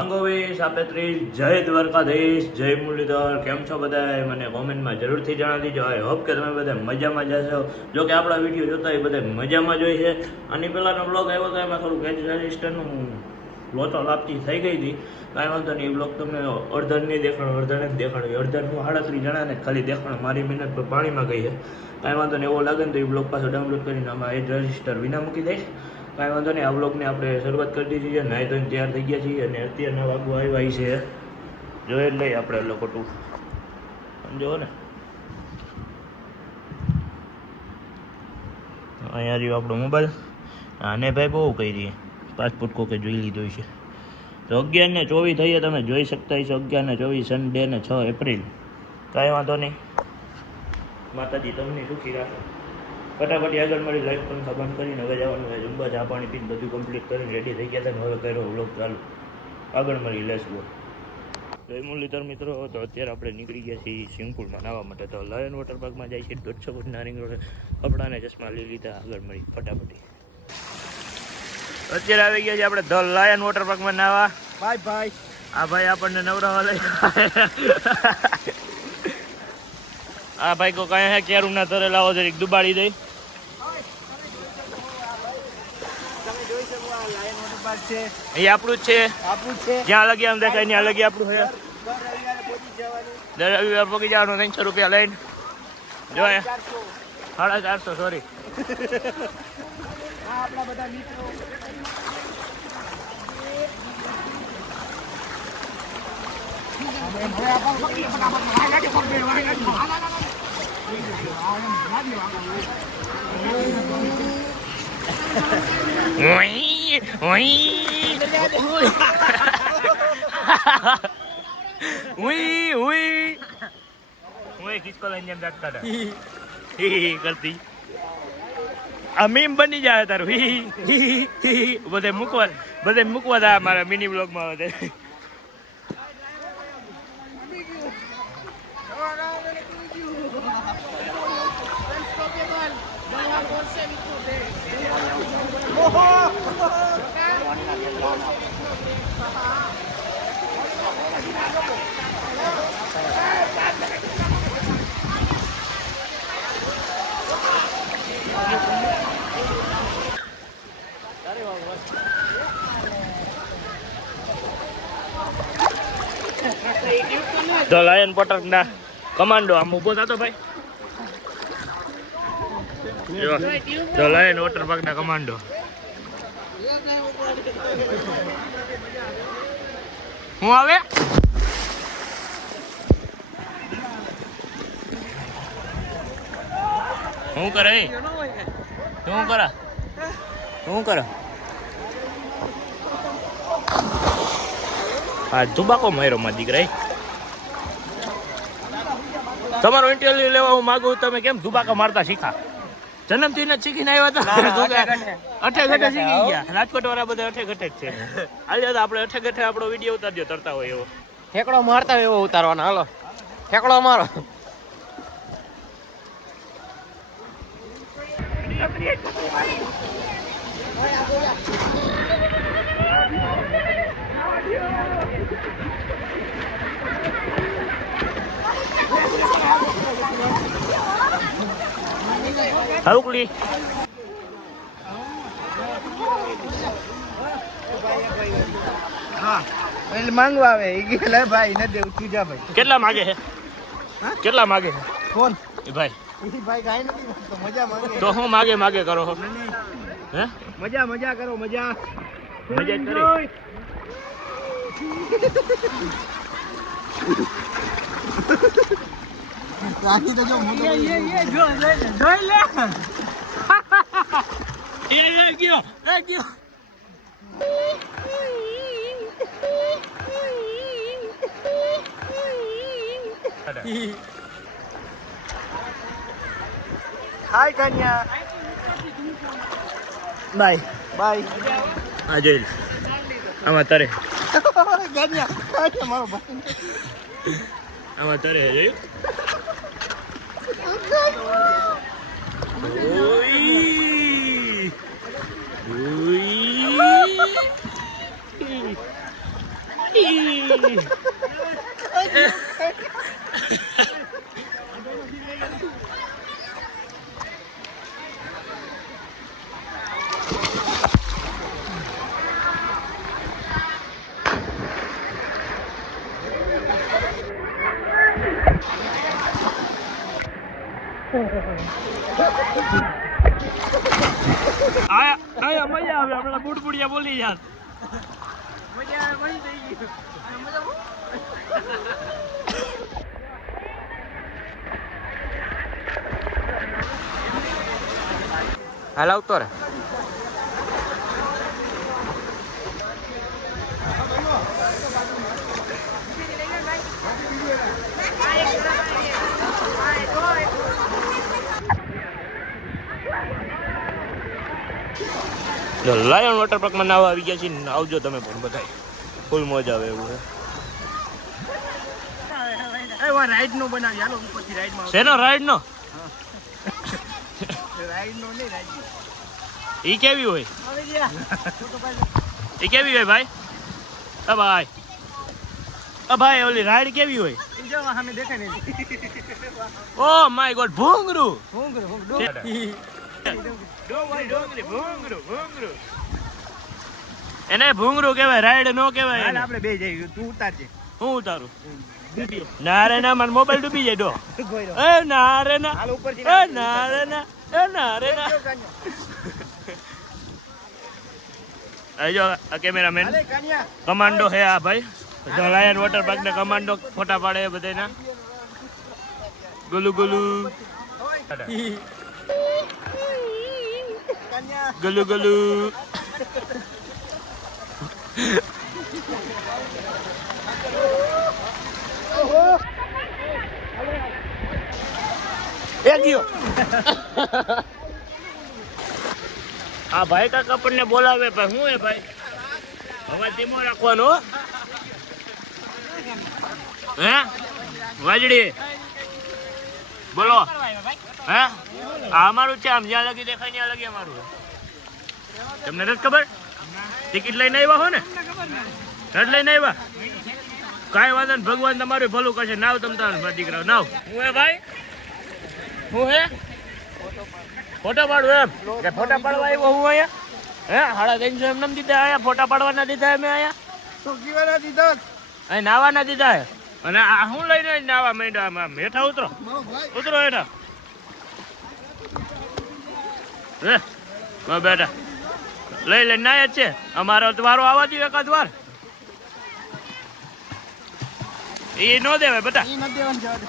ભાઈ સાપેત્રી જય દ્વારકાધીશ જય મુરલીધર કેમ છો બધા મને કોમેન્ટમાં જરૂરથી જણાવી દીજો આઈ હોપ કે તમે બધા મજામાં જશો જો કે આપણા વિડીયો જોતા એ બધા મજામાં જ હોય છે આની પહેલાંનો બ્લોગ આવ્યો તો એમાં થોડુંક રજિસ્ટરનું લોચો લાપતી થઈ ગઈ હતી કાંઈ વાંધો નહીં એ બ્લોગ તમને અડધન નહીં દેખાણું અડધને જ દેખાણું અડધન હું 38 જણાને ખાલી દેખાણું મારી મહેનત પર પાણીમાં ગઈ છે કાંઈ વાંધો નહીં એવો લાગે ને તો એ બ્લોગ પાછો ડાઉનલોડ કરીને આમાં એ રજિસ્ટર વિના મૂકી દઈશ કાંઈ વાંધો નહીં આ બ્લોગને આપણે શરૂઆત કરી દીધી છે નાહી ધોઈને તૈયાર થઈ ગયા છીએ અને અત્યારના વાગવા આવ્યા છે જોઈ જ લઈએ આપણે લોકો ટુ સમજો ને અહીંયા રહ્યો આપણો મોબાઈલ આને ભાઈ બહુ કહી દઈએ પાસપોર્ટ કોકે જોઈ લીધો છે તો 11:24 થઈએ તમે જોઈ શકતા છો 11:24 સન્ડે ને 6 એપ્રિલ કાંઈ વાંધો નહીં માતાજી તમને સુખી રાખે ફટાફટ આગળ મળી લાઈફ પંખા બંધ કરીને હવે જવાનું હોય જમવા ચા પાણી પીને બધું કમ્પ્લીટ કરીને રેડી થઈ ગયા હતા હવે કર્યો વ્લોગ ચાલુ આગળ મળી લેસ ગો જય મુરલીધર મિત્રો તો અત્યારે આપણે નીકળી ગયા છીએ સ્વિમિંગ પુલમાં નાહવા માટે તો લાયન વોટર પાર્કમાં જાય છે 150 ફૂટના રિંગ રોડ કપડાને ચશ્મા લઈ લીધા આગળ મળી ફટાફટી અત્યારે આવી ગયા છે આપણે ધ લાયન વોટર પાર્કમાં નાહવા ભાઈ ભાઈ આ ભાઈ આપણને નવરાવા લઈ આ ભાઈ કો કયા હે કેરું ના તરે લાવો જરીક દુબાડી દઈ એ આપણું જ છે જ્યાં લગી આમ દેખાય ત્યાં લગી આપણું છે દર રવિવાર પગી જવાનું 300 રૂપિયા લઈને જો 450 સોરી આપણા બધા મિત્રો किसको लंजन रखता था करती આ મીમ બની જાય તારું બધે મૂકવા હતા મારા મિની બ્લોગમાં બધે ધ લાયન વોટર ના કમાન્ડો આમ ઉભો થતો ભાઈ ધ લાયન વોટર પાર્ક ના કમાન્ડો હું આવે હું કરે શું કરે હા ધુબાકો માર્યો માં દીકરા તમારો ઇન્ટરવ્યુ લેવા હું માંગુ તમે કેમ ધુબાકા મારતા શીખા જન્મથી જ શીખીને આવ્યા હતા અઠે ઘટે શીખી ગયા રાજકોટ વાળા બધા અઠે ઘટે જ છે આજે આપણે અઠે ઘટે આપણો વિડીયો ઉતારજો તરતા હોય એવો ઠેકડો મારતા હોય એવો ઉતારવાનો હાલો ઠેકડો મારો હવકલી હા એટલે માંગવા આવે એ કે લે ભાઈ ન દેવ તું જા ભાઈ કેટલા માગે છે કેટલા માગે છે કોણ એ ભાઈ ભાઈ કાઈ નથી માંગતો મજા માંગે તો હું માગે કરો હે મજા કરો મજા જ કરી રાખી તો જો જોઈ લે ગયો હાય કન્યા બાય આ જોઈ આમાં તરે કન્યા મારો ભાઈ આમાં તરે જોયું આયા મજા આવે આપણા બુડબુડિયા બોલી યાર હાલ આવતો રે લાયન વોટર પાર્કમાં નાવા આવી ગયા છીએ આવજો તમે પણ બધા ફૂલ મજા આવે એવું છે રાઈડ નો બનાવી હાલો ઉપરથી રાઈડ માં શેનો રાઈડ નો રાઈડ નો નહીં રાઈડ ઈ કેવી હોય ઈ કેવી હોય ભાઈ ભાઈ ઓલી રાઈડ કેવી હોય સામે દેખાય ને ઓ માય ગોડ ભૂંગરું એને ભૂંગરું કહેવાય રાઈડ નો કહેવાય આપણે બે જઈએ તું ઉતારજે હું ઉતારું ના રે ના મારો મોબાઈલ ડૂબી જાય ડો એ ના રે ના હાલ ઉપરથી એ ના રે ના એ ના રે ના આજો આ કેમેરામેન હાલે કાનિયા કમાન્ડો હે આ ભાઈ લાયન વોટર પાર્ક ને કમાન્ડો ફોટા પાડે બધાના ગુલુ ગુલુ કાનિયા ગલુ ગલુ એ ગયો આ ભાઈ કાકા આપણને બોલાવે ભાઈ હું હે ભાઈ હવે ધીમો રાખવાનો હો. હે વાજડી બોલો હે આ અમારું છે આમ જ્યાં લગી દેખાય ત્યાં લગી અમારું તમને નથી ખબર ટિકિટ લઈને આવ્યા હો ને નથી લઈને આવ્યા કાંઈ વાંધો ને ભગવાન તમારું ભલું કરશે નાવ તમ તાર દીકરા નાવ હું હે ભાઈ હું હે ફોટા પાડું એમ કે ફોટા પાડવા આવ્યો હું અહીંયા હે 350 એમ નામ દીધા આયા ફોટા પાડવાના દીધા અમે આયા તો જીવાના દીધા અહીં નાવાના દીધા હે અને આ હું લઈને નાવા માંડ્યા આમ હેઠા ઉતરો ઉતરો હેઠા હે બેટા લઈ લઈને નાય જ છે અમારો વારો આવવા દો એકાદ વાર એ નો દેવે બેટા ઈ ન દેવાનું જવા દે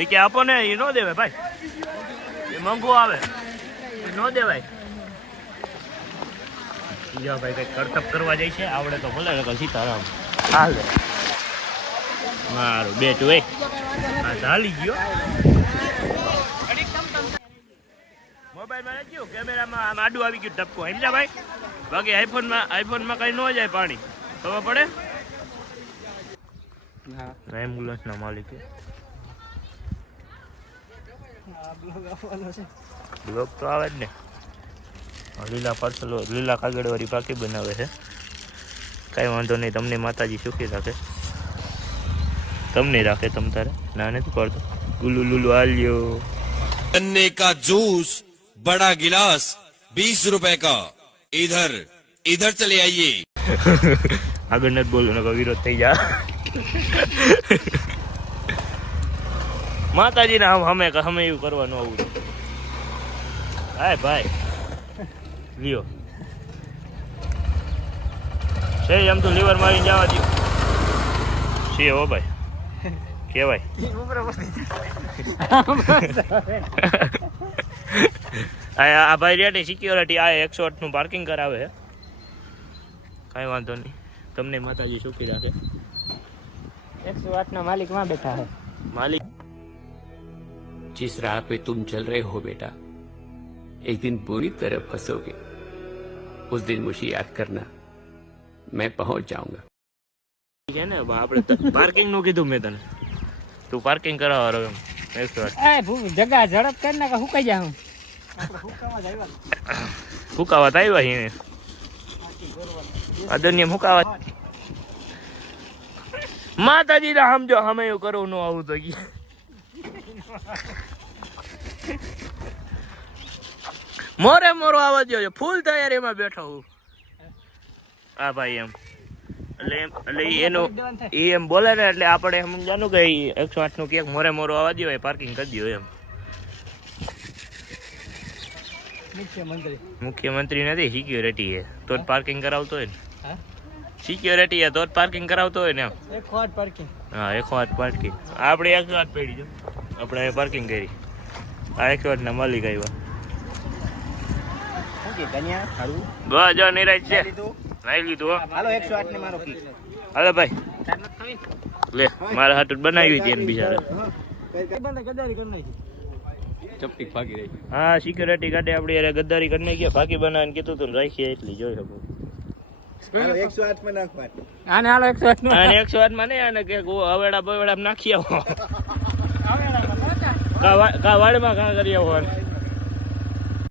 એ કે આપો ને એ નો દેવે ભાઈ એ મોંઘું આવે એ નો દેવાય જો ભાઈ કઈ કરતબ કરવા જાય છે આવડે તો ભલે નકર સીતારામ હાલે મારું બેટું એ આ ચાલી ગયો મોબાઈલમાં નથી ગયું કેમેરામાં આમ આડું આવી ગયું ટપકો સમજ્યા ભાઈ બાકી આઈફોનમાં કઈ ન જાય પાણી ખબર પડે હા એમ્બ્યુલન્સ ના માલિક બ્લોગ તો આવે જ ને લીલા પાર્સલ લીલા કાગળવાળી પાકી બનાવે છે કાંઈ વાંધો નહીં તમને માતાજી સુખી રાખે તમને રાખે તમ તારે ના નથી પડતો ગુલુ લુલુ આલ્યો गन्ने का जूस बड़ा गिलास 20 रुपए का इधर चले आइए આગળ નથી બોલું નકર વિરોધ થઈ જા માતાજીને હમે એવું કરવાનું આવું હાય ભાઈ લ્યો છે એમ તો લીવર મારીને જવા દો છે હો ભાઈ કેવાય આ ભાઈ રેડી સિક્યોરિટી આ 108 નું પાર્કિંગ કરાવે છે કાંઈ વાંધો નહીં તમને માતાજી સુખી રાખે 108 ના માલિક માં બેઠા હે માલિક जिस राह पे तुम चल रहे हो बेटा एक दिन बुरी तरह फंसोगे उस दिन मुझे याद करना मैं पहुंच जाऊंगा છે ને આપણે પાર્કિંગ નું કીધું મેં તને તું પાર્કિંગ કરાવવા રહ્યો એમ 108 એ જગા ઝડપ કર ના કે હુકાઈ જા હું આપણે હુકાવા જ આવ્યા હુકાવા આવ્યા અહીં આદરણીય હુકાવા માતાજી ના સમજો અમે એવું કરવું ન આવું તો મોરે મોરો આવવા દો ફૂલ તૈયારીમાં બેઠો હું હા ભાઈ એમ એટલે એનું એ એમ બોલે ને એટલે આપણે સમજાનું કે 108 નું કેક મોરે મોરો આવવા દો પાર્કિંગ કરી દો એમ મુખ્યમંત્રી નથી સિક્યોરિટી હે તો જ પાર્કિંગ કરાવતો હોય ને સિક્યોરિટી હે તો જ પાર્કિંગ કરાવતો હોય ને એમ હા 108 પાર્કિંગ આપણે 108 પડી જો આપણે પાર્કિંગ કરી આ 108 ના માલિક આવ્યા બસ જો નિરાજ છે નાઈ લીધું હો હાલો 108 ને મારો કી હાલો ભાઈ લે મારા હાથ બનાવી હતી એમ બિચારા ચપટી ભાગી રહી હા સિક્યોરિટી ગાર્ડે આપણી યાર ગદ્દારી કરીને ગયા ભાગી બનાવીને કીધું તું રાખીએ એટલી જોઈ શકો હાલો 108 માં નાખવા આને હાલો 108 અને 108 માં નહીં આને કે હવેડા બવેડા નાખી આવો કા વાડમાં કા કરી આવો